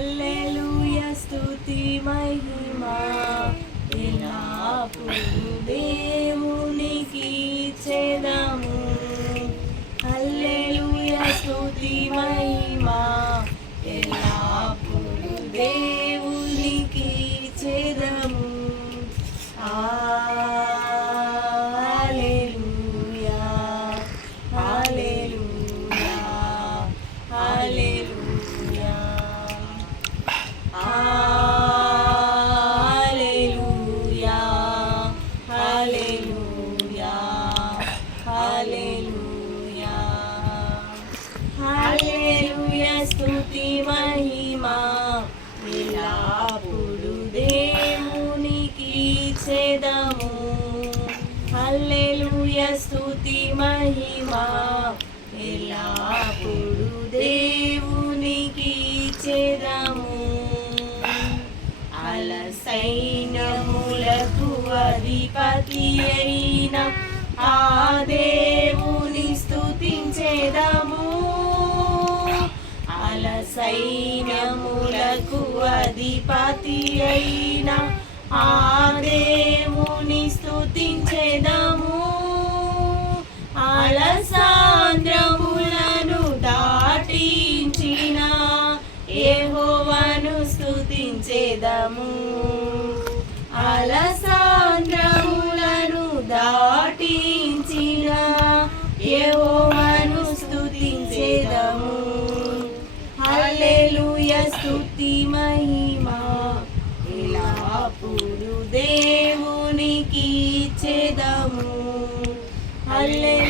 హల్లెలూయా స్తుతి మహిమా ఎల్లప్పుడూ దేవునికి ఇచ్చెదము. హల్లెలూయా స్తుతి మహిమా ఎల్లప్పుడూ దేవునికి ఇచ్చెదము. హల్లెలూయా హల్లెలూయా హల్లెలూయా హల్లెలూయా హల్లెలూయా హల్లెలూయా హల్లెలూయా స్తుతి మహిమా ఎల్లప్పుడూ దేవునికి ఇచ్చెదము. హల్లెలూయా స్తుతి మహిమా ఎల్లప్పుడూ దేవునికి ఇచ్చెదము. సైన్యములకు అధిపతి అయిన ఆ దేవుని స్తుతించెదము. సైన్యములకు అధిపతి అయిన ఆ దేవుని స్తుతించెదము. సాంద్రములను దాటించిన యెహోవాను స్తుతించెదము. సాంద్రములను దాటించిన యెహోవాను స్తుతించెదము. హల్లెలూయా స్తుతి మహిమా ఎల్లప్పుడూ దేవునికి ఇచ్చెదము. హల్లెలూయా